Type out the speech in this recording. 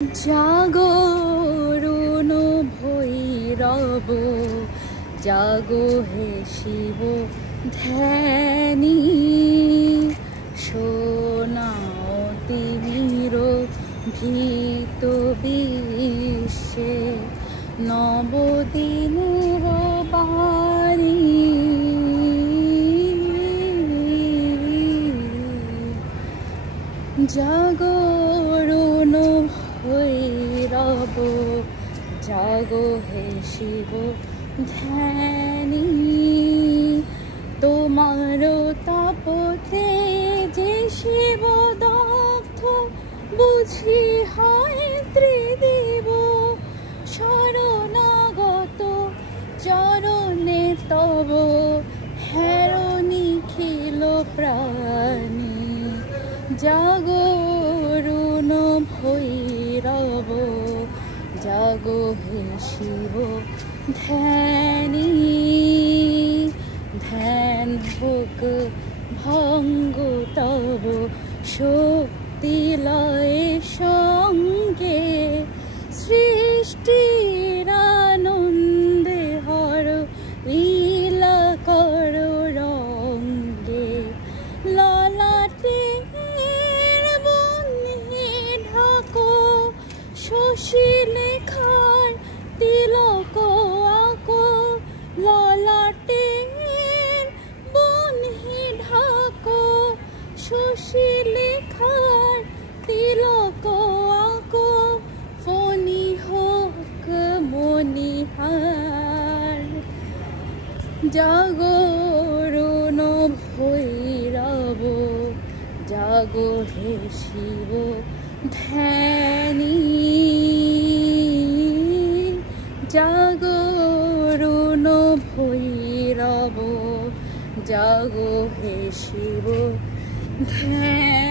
জাগরণ ভৈরব জাগো হে শিব ধ্যানী শোনাও তিমির ভীত বিশ্বে নবদিনের বাণী। জাগরণ ভৈরব জাগো হে শিব ধ্যানী তোমার তাপতে যে শিব দগ্ধ বুঝি হয় ত্রিদিব শরণাগত চরণে তব হেরো নিখিল প্রাণী। জাগরণ ভৈরব জাগো হে শিব ধ্যানী ধ্যান হোক ভঙ্গ তব শক্তি লয় সঙ্গে সৃষ্টির আনন্দে হর লীলা কর রঙ্গে। ললাটে বন্ধে ঢাকো শশী লেখার তিলক আঁকো ললাটে বন্ধে ঢাকো শশী লেখার তিলক আঁকো ফণি হোক মণিহার। জাগরণ ভৈরব জাগো হে শিব ধ্যানী জাগরণ ভৈরব জাগো হে শিব ধ্যানী।